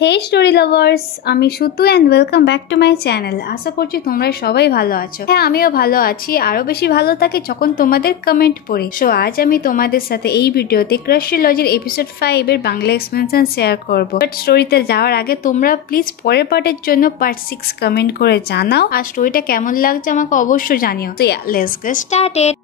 হে story lovers, আমি Sutu and welcome back to my channel. আশা করছি তোমরা সবাই ভালো আছো। হ্যাঁ, আমিও ভালো আছি। আরো বেশি ভালো থাকে যখন তোমাদের কমেন্ট পড়ি। সো আজ আমি তোমাদের সাথে এই ভিডিওতে ক্রাশিওলজির এপিসোড 5 এর বাংলা এক্সপ্লেনেশন শেয়ার করব। বাট স্টোরিতে যাওয়ার আগে তোমরা প্লিজ পরের পার্টের জন্য পার্ট 6 কমেন্ট করে জানাও, আর স্টোরিটা কেমন লাগছে আমাকে অবশ্যই জানিও। তো লেটস গেট স্টার্টেড।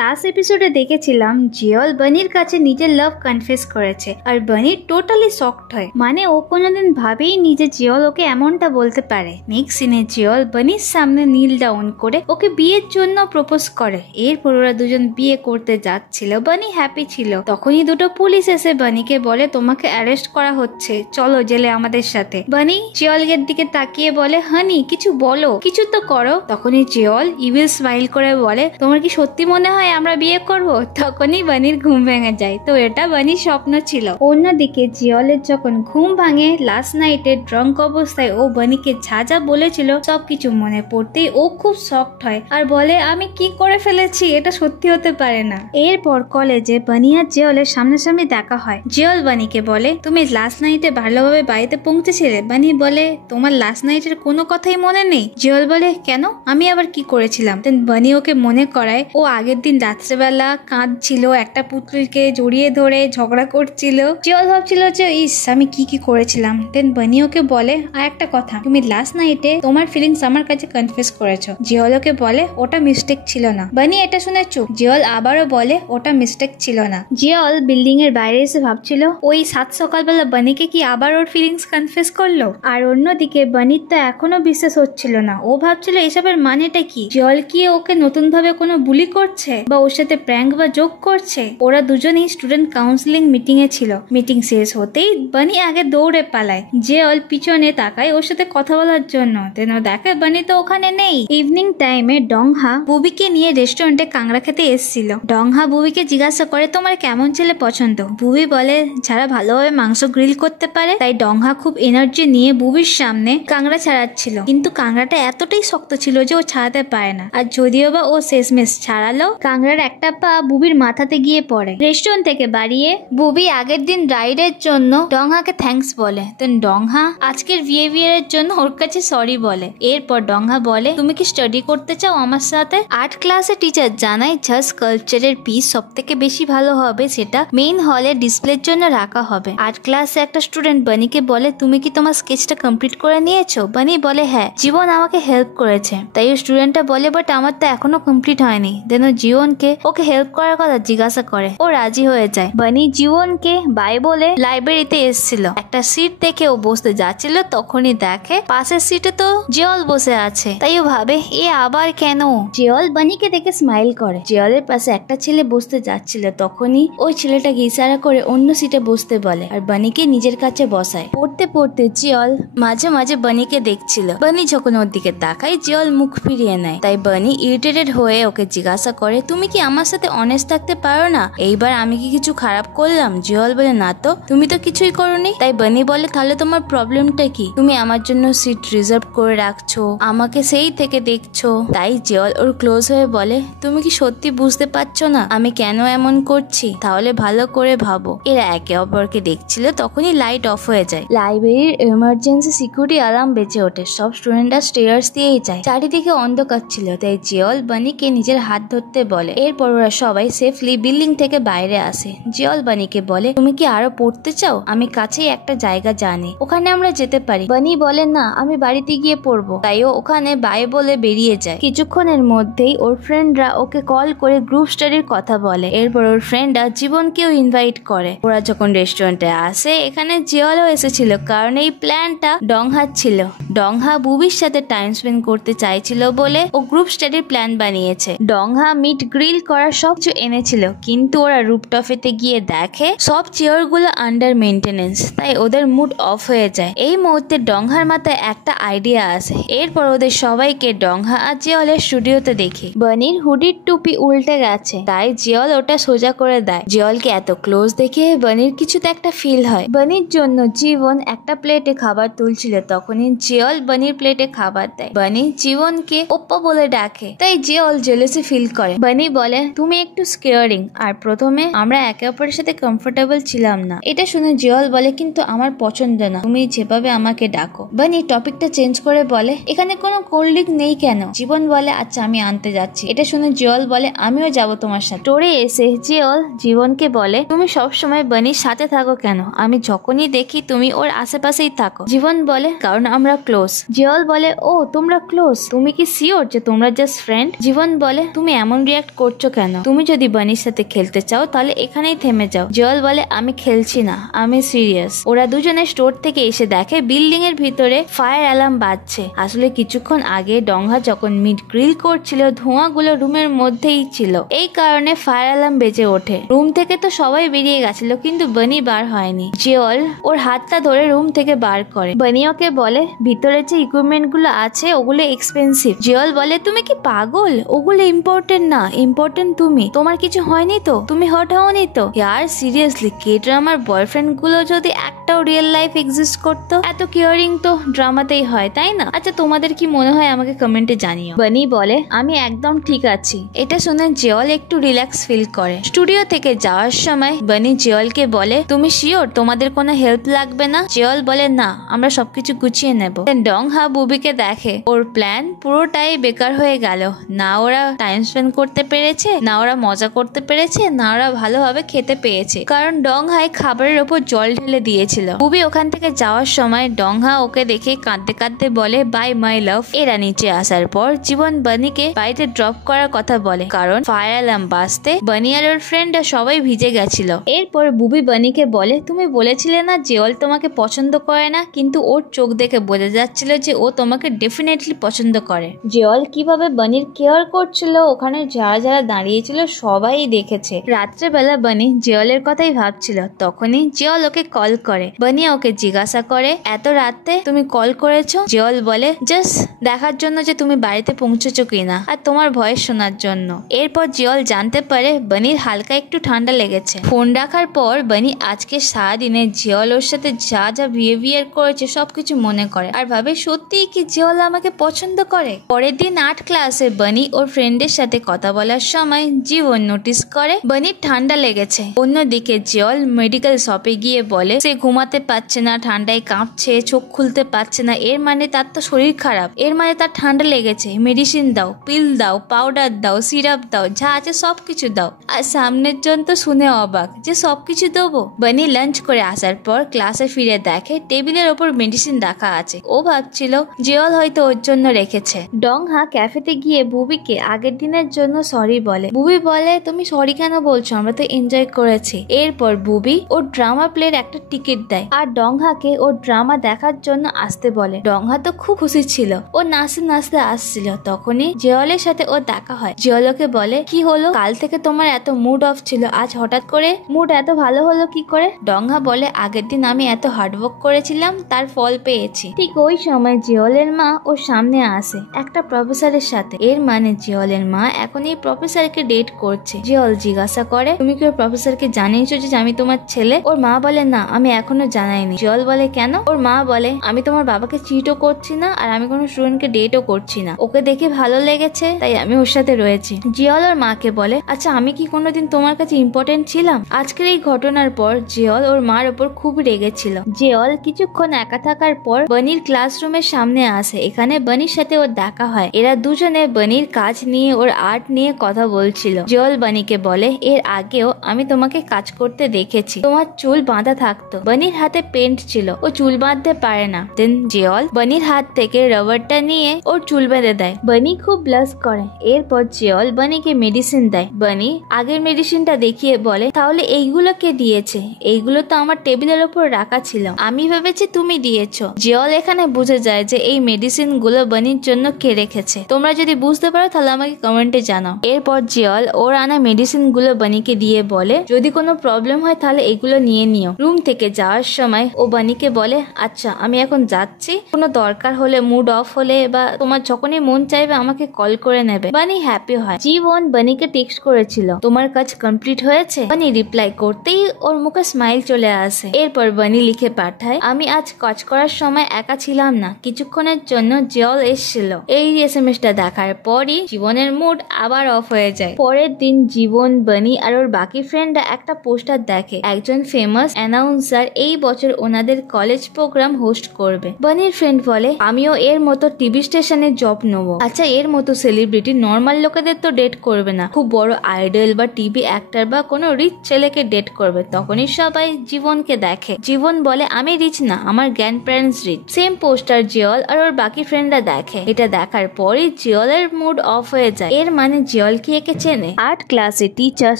লাস্ট এপিসোডে দেখেছিলাম জিওল বানির কাছে নিজের লাভ কনফেস করেছে, আর বানি টোটালি শকড হয়। মানে ও কোনোদিন ভাবেই নিজে জিওল ওকে এমনটা বলতে পারে। নেক্সট সিনে জিওল বানির সামনে নীল ডাউন করে ওকে বিয়ের জন্য প্রপোজ করে। এরপর ওরা দুজন বিয়ে করতে যাচ্ছিল। বানি হ্যাপি ছিল। তখনই দুটো পুলিশ এসে বানিকে বলে তোমাকে অ্যারেস্ট করা হচ্ছে, চলো জেলে আমাদের সাথে। বানি জিওলের দিকে তাকিয়ে বলে হানি কিছু বলো, কিছু তো করো। তখনই জিওল ইভিল স্মাইল করে বলে তোমার কি সত্যি মনে হয় আমরা বিয়ে করব? তখনই বানির ঘুম ভেঙে যায়। তো এটা বানির স্বপ্ন ছিল। অন্যদিকে জিওলের যখন ঘুম ভাঙে লাস্ট নাইটে ড্রাঙ্ক অবস্থায় ও বানিকে যা যা বলেছিল সবকিছু মনে পড়তেই ও খুব শকড হয় আর বলে আমি কি করে ফেলেছি, এটা সত্যি হতে পারে না। এরপর কলেজে বানি আর জিওলের সামনাসামনি দেখা হয়। জিওল বানিকে বলে তুমি লাস্ট নাইটে ভালোভাবে বাড়িতে পৌঁছেছিলে? বানি বলে তোমার লাস্ট নাইটের কোনো কথাই মনে নেই? জিওল বলে কেন, আমি আবার কি করেছিলাম? দেন বানি ওকে মনে করায় ও আগের দিন রাত্রেবেলা কাঁদছিল, একটা পুতুলকে জড়িয়ে ধরে ঝগড়া করছিল। জিওল ভাবছিল যে ইস আমি কি কি করেছিলাম। দেন বানি ওকে বলে আর একটা কথা, তুমি লাস্ট নাইটে তোমার ফিলিংস আমার কাছে কনফেস করেছো। জিওল ওকে বলে ওটা মিস্টেক ছিল না। বানি এটা শুনে চুপ। জিওল আবারও বলে ওটা মিস্টেক ছিল না। জিওল বিল্ডিং এর বাইরে এসে ভাবছিল ওই 7 সকালবেলা বানিকে কি আবার ওর ফিলিংস কনফেস করলো। আর অন্যদিকে বানির তো এখনো বিশ্বাস হচ্ছিল না। ও ভাবছিল এসবের মানেটা কি? জিওল কি ওকে নতুন ভাবে কোনো বুলি করছে বা ওর সাথে প্র্যাঙ্ক বা জোক করছে? ওরা দুজনেই স্টুডেন্ট কাউন্সিলিং মিটিং এ ছিল। মিটিং শেষ হতেই বানি আগে দৌড়ে পালায়। জিওল পিছনে তাকায় ওর সাথে কথা বলার জন্য। দেন ও দেখে বানি তো ওখানে নেই। ইভিনিং টাইমে ডংহা বুবিকে নিয়ে রেস্টুরেন্টে কাংড়া খেতে এসেছিল। ডংহা বুবিকে জিজ্ঞাসা করে তোমার কেমন ছেলে পছন্দ? বুবি বলে যারা ভালোভাবে মাংস গ্রিল করতে পারে। তাই ডংহা খুব এনার্জি নিয়ে বুবির সামনে কাংড়া ছাড়াচ্ছিল, কিন্তু কাংড়াটা এতটাই শক্ত ছিল যে ও ছাড়াতে পারে না। আর যদিও বা ও শেষমেশ ছাড়ালো, কাংড়ার একটা পা বুবির মাথাতে গিয়ে পড়ে। রেস্টুরেন্ট থেকে বাড়িয়ে বুবি আগের দিন রাইডের জন্য ডংহাকে থ্যাঙ্কস বলে। দেন ডংহা আজকের বিহেভিয়ারের জন্য ওর কাছে সরি বলে। এরপর ডংহা বলে তুমি কি স্টাডি করতে চাও আমার সাথে? আর্ট ক্লাসে টিচার জানায় জাস্ট স্কাল্পচারের পিস সব থেকে বেশি ভালো হবে, সেটা মেইন হলে ডিসপ্লের জন্য রাখা হবে। আর্ট ক্লাসে একটা স্টুডেন্ট বানিকে বলে তুমি কি তোমার স্কেচটা কমপ্লিট করে নিয়েছো? বানি বলে হ্যাঁ, জীবন আমাকে হেল্প করেছে। তাই স্টুডেন্টটা বলে বাট আমার তো এখনো কমপ্লিট হয়নি। দেন ও জীবনকে ওকে হেল্প করার কথা জিজ্ঞাসা করে। ও রাজি হয়ে যায়। বানি জীবনকে বাই বলে লাইব্রেরিতে এসেছিল। একটা সিট দেখে ও বসতে যাচ্ছিল, তখনই দেখে পাশের সিটে তো জিওল বসে আছে। তাই ও ভাবে এ আবার কেন? জিওল বানিকে দেখে স্মাইল করে। জিওলের পাশে একটা ছেলে বসতে যাচ্ছিল, তখনই ওই ছেলেটাকে ইশারা করে অন্য সিটে বসতে বলে আর বানিকে নিজের কাছে বসায়। পড়তে পড়তে জিওল মাঝে মাঝে বানিকে দেখছিল। বানি যখন ওর দিকে তাকায় জিওল মুখ ফিরিয়ে নেয়। তাই বানি ইরিটেটেড হয়ে ওকে জিজ্ঞাসা করে তুমি কি আমার সাথে অনেস্ট থাকতে পারো না? এইবার আমি কি কিছু খারাপ করলাম? জিওল বলে না তো, তুমি তো কিছুই করোনি। তাই বানি বলে তাহলে তোমার প্রবলেমটা কি? তুমি আমার জন্য সিট রিজার্ভ করে রাখছো, আমাকে সেই থেকে দেখছো। তাই জিওল ওর ক্লোজ হয়ে বলে তুমি কি সত্যি বুঝতে পারছো না আমি কেন এমন করছি? তাহলে ভালো করে ভাবো। এরা একে অপরকে দেখছিল, তখনই লাইট অফ হয়ে যায়। লাইব্রেরির এমার্জেন্সি সিকিউরিটি অ্যালার্ম বেজে ওঠে। সব স্টুডেন্টরা স্টেয়ার্স দিয়েই যায়। চারিদিকে অন্ধকার ছিল, তাই জিওল বানিকে নিজের হাত ধরতে বলে। এরপর ওরা সবাই সেফলি বিল্ডিং থেকে বাইরে আসে। জিওল বানিকে বলে তুমি কি আরো পড়তে চাও? আমি কাছেই একটা জায়গা জানি, ওখানে আমরা যেতে পারি। বানি বলে না, আমি বাড়িতে গিয়ে পড়বো। তাই ও ওখানে বাই বলে বেরিয়ে যায়। কিছুক্ষণের মধ্যেই ওর ফ্রেন্ডরা ওকে কল করে গ্রুপ স্টাডির কথা বলে। এরপর ওর ফ্রেন্ডরা জীবনকেও ইনভাইট করে। ওরা যখন রেস্টুরেন্টে আসে, এখানে জিওলও এসেছিল, কারণ এই প্ল্যানটা ডংহার ছিল। ডংহা বুবির সাথে টাইম স্পেন্ড করতে চাইছিল বলে ও গ্রুপ স্টাডির প্ল্যান বানিয়েছে। ডংহা মিট গ্রিল করার সব কিছু এনেছিল, কিন্তু ওরা রুপটপেতে গিয়ে দেখে সব চেয়ারগুলো আন্ডার মেইনটেনেন্স। তাই ওদের মুড অফ হয়ে যায়। এই মুহূর্তে ডংহার মাথায় একটা আইডিয়া আসে। এরপর ওদের সবাইকে ডংহা আর জিওলের স্টুডিওতে দেখি। বানির হুডির টুপি উল্টে গেছে, তাই জিওল ওটা সোজা করে দেয়। জিওলকে এত ক্লোজ দেখে বানির কিছুতে একটা ফিল হয়। বানির জন্য জীবন একটা প্লেটে খাবার তুলছিল, তখনই জিওল বানির প্লেটে খাবার দেয়। বানি জীবনকে ওপ্পা বলে ডাকে, তাই জিওল জেলেসি ফিল করে। বানি বানি বলে তুমি একটু স্কেয়ারিং, আর প্রথমে আমরা একে অপরের সাথে কমফোর্টেবল ছিলাম না। এটা শুনে জিওল বলে কিন্তু আমার পছন্দ না তুমি যেভাবে আমাকে ডাকো। বানি টপিকটা চেঞ্জ করে বলে এখানে কোনো কোল্ড ড্রিঙ্ক নেই কেন? জীবন বলে আচ্ছা আমি আনতে যাচ্ছি। এটা শুনে জিওল বলে আমিও যাব তোমার সাথে। স্টোরে এসে জিওল জীবনকে বলে তুমি সবসময় বানির সাথে থাকো কেন? আমি যখনই দেখি তুমি ওর আশেপাশেই থাকো। জীবন বলে কারণ আমরা ক্লোজ। জিওল বলে ও তোমরা ক্লোজ, তুমি কি শিওর যে তোমরা জাস্ট ফ্রেন্ড? জীবন বলে তুমি এমন রিয়াক্ট করছো কেন? তুমি যদি বানির সাথে খেলতে চাও তাহলে এখানেই থেমে যাও। জিওল বলে আমি খেলছি না, আমি সিরিয়াস। ওরা দুজনে স্টোর থেকে এসে দেখে বিল্ডিং এর ভিতরে ফায়ার অ্যালার্ম বাজছে। আসলে কিছুক্ষণ আগে ডংহা যখন মিট গ্রিল করছিল ধোঁয়াগুলো রুমের মধ্যেই ছিল, এই কারণে ফায়ার অ্যালার্ম বেজে ওঠে। রুম থেকে তো সবাই বেরিয়ে গেছিল কিন্তু বানি বার হয়নি। জিওল ওর হাতটা ধরে রুম থেকে বার করে। বানি ওকে বলে ভিতরে যে ইকুইপমেন্ট গুলো আছে ওগুলো এক্সপেন্সিভ। জিওল বলে তুমি কি পাগল? ওগুলো ইম্পর্টেন্ট না, ইম্পর্টেন্ট তুমি। তোমার কিছু হয়নি তো? তুমি হট হওনি তো? ইয়ার সিরিয়াসলি কে ড্রামার বয়ফ্রেন্ড গুলো যদি একটাও রিয়েল লাইফ এক্সিস্ট করতো, এত কেয়ারিং তো ড্রামাতেই হয় তাই না? আচ্ছা তোমাদের কি মনে হয় আমাকে কমেন্টে জানিও। বানি বলে আমি একদম ঠিক আছি। এটা শুনে জিওল একটু রিল্যাক্স ফিল করে। স্টুডিও থেকে যাওয়ার সময় বানি জিওলকে বলে তুমি শিওর তোমাদের কোনো হেল্প লাগবে না? জিওল বলে না, আমরা সবকিছু গুছিয়ে নেব। ডংহা বুবিকে দেখে ওর প্ল্যান পুরোটাই বেকার হয়ে গেল। না ওরা টাইম স্পেন্ড করতে পেরেছে, না ওরা মজা করতে পেরেছে, না ওরা ভালোভাবে খেতে পেয়েছে, কারণ ডংহাই খাবারের ওপর জল ঢেলে দিয়েছিল। বুবি ওখান থেকে যাওয়ার সময় ডংহা ওকে দেখে কাঁদতে কাঁদতে বলে বাই মাই লাভ। এরা নিচে আসার পর জীবন বানিকে বাড়িতে ড্রপ করার কথা বলে, কারণ ফায়ার অ্যালার্ম বাজতে বানি আর ওর ফ্রেন্ডরা সবাই ভিজে গেছিল। এরপর বুবি বানিকে বলে তুমি বলেছিলে না জিওল তোমাকে পছন্দ করে না, কিন্তু ওর চোখ দেখে বোঝা যাচ্ছিল যে ও তোমাকে ডেফিনেটলি পছন্দ করে। জিওল কিভাবে বানির কেয়ার করছিল ওখানে যারা যারা দাঁড়িয়েছিল সবাই দেখেছে। রাত্রেবেলা বানি জিওলের কথাই ভাবছিল, তখনই জিওল ওকে কল করে। বানি ওকে জিজ্ঞাসা করে এত রাতে তুমি কল করেছো? জিওল বলে জাস্ট দেখার জন্য যে তুমি বাড়িতে পৌঁছেছো কিনা আর তোমার ভয়েস শোনার জন্য। এরপর জিওল জানতে পারে বানির হালকা একটু ঠান্ডা লেগেছে। ফোন রাখার পর বানি আজকে সারাদিনে জিওল ওর সাথে যা যা বিহেভিয়ার করেছে সবকিছু মনে করে আর ভাবে সত্যিই কি জিওল আমাকে পছন্দ করে। পরের দিন আর্ট ক্লাসে বানি ওর ফ্রেন্ডের সাথে কথা বলার সময় জীবন নোটিস করে বানির ঠান্ডা লেগেছে। অন্যদিকে জিওল মেডিকেল শপে গিয়ে বলে সে ঘুমাতে পারছে না, ঠান্ডায় কাঁপছে, চোখ খুলতে পারছে না। এর মানে তার তো শরীর খারাপ, এর মানে তার ঠান্ডা লেগেছে। মেডিসিন দাও, পিল দাও, পাউডার দাও, সিরাপ দাও, যা আছে সবকিছু দাও। আর সামনের জন তো শুনে অবাক যে সবকিছু দেবো। বানি লাঞ্চ করে আসার পর ক্লাসে ফিরে দেখে টেবিলের ওপর মেডিসিন রাখা আছে। ও ভাবছিল জিওল হয়তো ওর জন্য রেখেছে। ডংহা ক্যাফেতে গিয়ে বুবিকে আগের দিনের জন্য সরি বলে। বুবি বলে তুমি সরি কেন বলছো, আমরা তো এনজয় করেছি। এরপর বুবি ওর ড্রামা প্লের একটা টিকিট দেয় আর ডংহাকে ওর ড্রামা দেখার জন্য আসতে বলে। ডংহা তো খুব খুশি ছিল, ও নাচতে নাচতে আসছিল। তখনই জিওলের সাথে ও দেখা হয়। জিওল ওকে বলে কি হলো, কাল থেকে তোমার এত মুড অফ ছিল, আজ হঠাৎ করে মুড এত ভালো হলো কি করে? ডংহা বলে আগের দিন আমি এত হার্ডওয়ার্ক করেছিলাম তার ফল পেয়েছি। ঠিক ওই সময় জিওলের মা ওর সামনে আসে একটা প্রফেসরের সাথে। এর মানে জিওলের মা এখন এই প্রফেসরকে ডেট করছে। জিওল জিজ্ঞাসা করে তুমি কি ওর প্রফেসরকে জানিয়েছো যে আমি তোমার ছেলে? ওর মা বলে না আমি এখনো জানাইনি। জিওল বলে কেন? ওর মা বলে আমি তোমার বাবাকে চিটও করছি না আর আমি কোনো স্টুডেন্টকে ডেটও করছি না, ওকে দেখে ভালো লেগেছে তাই আমি ওর সাথে রয়েছি। জিওল ওর মাকে বলে আচ্ছা আমি কি কোনোদিন তোমার কাছে ইম্পর্টেন্ট ছিলাম? আজকের এই ঘটনার পর জিওল ওর মার ওপর খুব রেগেছিল। জিওল কিছুক্ষণ একা থাকার পর বানির ক্লাসরুমের সামনে আসে। এখানে বানির সাথে ওর দেখা হয়। এরা দুজনে বানির কাজ নিয়ে ওর আর্ট নিয়ে কথা বলছিল। জিওল বানিকে বলে এর আগেও আমি তোমাকে কাজ করতে দেখেছি, তোমার চুল বাঁধা থাকতো। বানির হাতে পেন্ট ছিল, ও চুল বাঁধতে পারে না। দেন জিওল বানির হাত থেকে রবারটা নিয়ে ওর চুল বেঁধে দেয়। বানি খুব ব্লাশ করে। এরপর জিওল বানিকে মেডিসিন দেয়। বানি আগের মেডিসিনটা দেখিয়ে বলে তাহলে এইগুলো কে দিয়েছে? এইগুলো তো আমার টেবিলের উপর রাখা ছিল, আমি ভেবেছি তুমি দিয়েছো। জিওল এখানে বুঝে যায় যে এই মেডিসিন গুলো বানির জন্য কে রেখেছে। তোমরা যদি বুঝতে পারো তাহলে আমাকে কমেন্টে জানাও। এরপর জিওল ওর আনা মেডিসিন গুলো বানিকে দিয়ে বলে যদি কোনো প্রবলেম হয় তাহলে এগুলো নিয়ে নিও। রুম থেকে যাওয়ার সময় ও বানিকে বলে আচ্ছা আমি এখন যাচ্ছি, কোনো দরকার হলে, মুড অফ হলে বা তোমার যখনই মন চাইবে আমাকে কল করে নেবে। বানি হ্যাপি হয়। জীবন বানিকে টেক্সট করেছিল তোমার কাজ কমপ্লিট হয়েছে? বানি রিপ্লাই করতেই ওর মুখে স্মাইল চলে আসে। এরপর বানি লিখে পাঠায় আমি আজ কাজ করার সময় একা ছিলাম না, কিছুক্ষণের জন্য জিওল এসেছিল। এই এসএমএসটা দেখার পরই জীবনের মুড আবার আবার অফ হয়ে যায়। পরের দিন জীবন, বানি আর ওর বাকি ফ্রেন্ডরা একটা পোস্টার দেখে একজন ফেমাস অ্যানাউন্সার এই বছর ওনাদের কলেজ প্রোগ্রাম হোস্ট করবে। বানির ফ্রেন্ড বলে আমিও এর মতো টিভি স্টেশনে জব নেবো। আচ্ছা, এর মতো সেলিব্রিটি নর্মাল লোকেদের তো ডেট করবে না, খুব বড় আইডল বা টিভি অ্যাক্টর বা কোনো রিচ ছেলেকে ডেট করবে। তখনই সবাই জীবনকে দেখে। জীবন বলে আমি রিচ না, আমার grand parents rich. Same poster জিয়ল আর ওর বাকি ফ্রেন্ডরা দেখে। এটা দেখার পরই জিয়লের মুড অফ হয়ে যায়। এর মানে জিয়ল কি একে চেনে? আর্ট ক্লাসে টিচার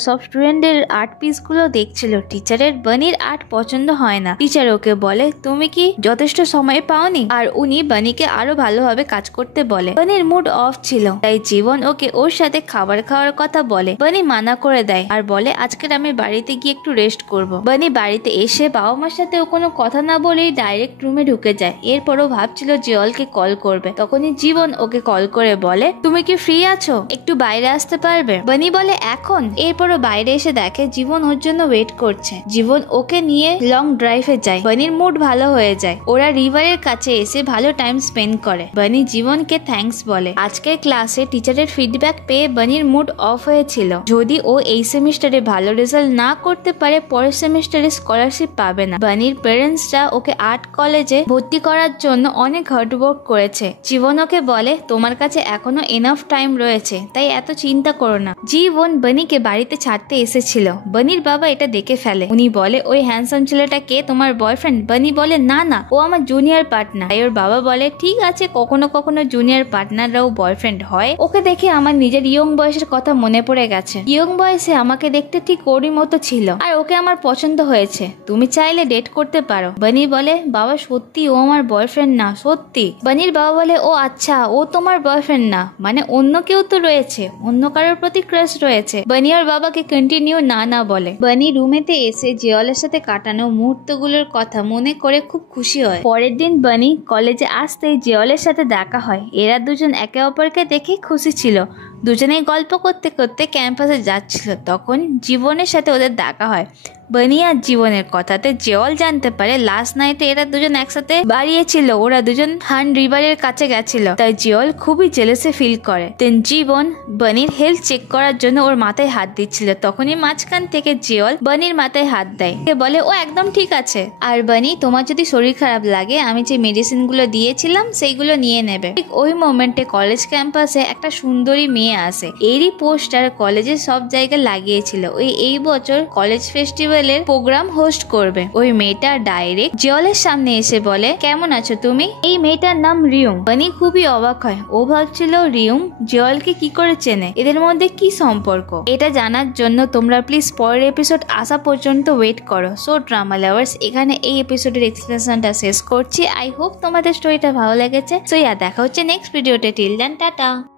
সব স্টুডেন্টের আর্ট পিস গুলো দেখছিল। টিচারের বানির আর্ট পছন্দ হয় না। টিচার ওকে বলে তুমি কি যথেষ্ট সময় পাওনি, আর উনি বানিকে আরো ভালোভাবে কাজ করতে বলে। বানির মুড অফ ছিল, তাই জীবন ওকে ওর সাথে খাবার খাওয়ার কথা বলে। বানি মানা করে দেয় আর বলে আজকের আমি বাড়িতে গিয়ে একটু রেস্ট করব। বানি বাড়িতে এসে বাবা মার সাথে ও কোনো কথা না বলেই ডাইরেক্ট রুমে ঢুকে যায়। এরপরও ভাবছিল জিয়লকে কল করবে। তখনই জীবন ওকে কল করে বলে তুমি কি ফ্রি আছো, একটু বাইরে আসতে পারবে? বানি বলে এখন। এরপরও বাইরে এসে দেখে জীবন ওর জন্য ওয়েট করছে। জীবন ওকে নিয়ে লং ড্রাইভে যায়। বানির মুড ভালো হয়ে যায়। ওরা রিভারের কাছে এসে ভালো টাইম স্পেন্ড করে। বানি জীবনকে থ্যাঙ্কস বলে। আজকের ক্লাসে টিচারের ফিডব্যাক পেয়ে বানির মুড অফ হয়েছিল। যদি ও এই সেমিস্টারে ভালো রেজাল্ট না করতে পারে পরের সেমিস্টারে স্কলারশিপ পাবে না। বানির প্যারেন্টসরা ওকে আর্ট কলেজে ভর্তি করার জন্য অনেক হার্ডওয়ার্ক করেছে। জীবন ওকে বলে তোমার কাছে এখনো এনাফ টাইম রয়েছে, তাই এত চিন্তা করো না। জীবন বানিকে বাড়িতে ছাড়তে এসেছিল। বানির বাবা এটা দেখে ফেলে। উনি বলে ওই হ্যান্ডসাম ছেলেটা কে, তোমার বয়ফ্রেন্ড? বানি বলে না না, ও আমার জুনিয়র পার্টনার। তাই ওর বাবা বলে ঠিক আছে, কখনো কখনো জুনিয়র পার্টনাররাও বয়ফ্রেন্ড হয়। ওকে দেখে আমার নিজের ইয়ং বয়সের কথা মনে পড়ে গেছে। ইয়ং বয়সে আমাকে দেখতে ঠিক ওরই মতো ছিল, আর ওকে আমার পছন্দ হয়েছে। তুমি চাইলে ডেট করতে পারো। বানি বলে বাবা সত্যি ও আমার বয়ফ্রেন্ড না, সত্যি। বানির বাবা বলে ও আচ্ছা, ও তোমার বয়ফ্রেন্ড না, মানে অন্য কেউ তো রয়েছে, অন্য কারোর প্রতি ক্রাশ রয়েছে। বানি আর বাবাকে কন্টিনিউ না না বলে। বানি রুমেতে এসে জিয়লের সাথে কাটানো মুহূর্তগুলোর কথা মনে করে খুব খুশি হয়। পরের দিন বানি কলেজে আসতেই জিয়লের সাথে দেখা হয়। এরা দুজন একে অপরকে দেখে খুশি ছিল। দুজনেই গল্প করতে করতে ক্যাম্পাসে যাচ্ছিল। তখন জীবনের সাথে ওদের দেখা হয়। বানি আর জীবনের কথাতে জিয়ল জানতে পারে লাস্ট নাইটে এরা দুজন একসাথে বাড়িয়েছিল। ওরা দুজন হান রিভারের কাছে গেছিল, তাই জিয়ল খুবই জেলেসে ফিল করে। দেন জীবন বানির হেলথ চেক করার জন্য ওর মাথায় হাত দিচ্ছিল। তখনই মাঝখান থেকে জিয়ল বানির মাথায় হাত দেয়। বলে ও একদম ঠিক আছে, আর বানি তোমার যদি শরীর খারাপ লাগে আমি যে মেডিসিন গুলো দিয়েছিলাম সেইগুলো নিয়ে নেবে। ঠিক ওই মোমেন্টে কলেজ ক্যাম্পাসে একটা সুন্দরী মেয়ে আসে। এরই পোস্টার কলেজের সব জায়গায় লাগিয়েছিল। এই বছর কলেজ ফেস্টিভ্যাল প্রোগ্রাম হোস্ট করবে। ওই মেয়েটা ডাইরেক্ট জিয়লের সামনে এসে বলে কেমন আছো তুমি? এই মেয়েটার নাম রিউম। বানি খুবই অবাক হয়। ও ভাবছিল রিউম জিয়লকে কি করে চেনে, এদের মধ্যে কি সম্পর্ক। এটা জানার জন্য তোমরা প্লিজ পরের এপিসোড আসা পর্যন্ত ওয়েট করো। সো ড্রামা লাভার্স, এখানে এই এপিসোডের এক্সপ্লেনেশনটা শেষ করছি। আই হোপ তোমাদের স্টোরিটা ভালো লেগেছে। সো দেখা হচ্ছে নেক্সট ভিডিওতে। Till then tata.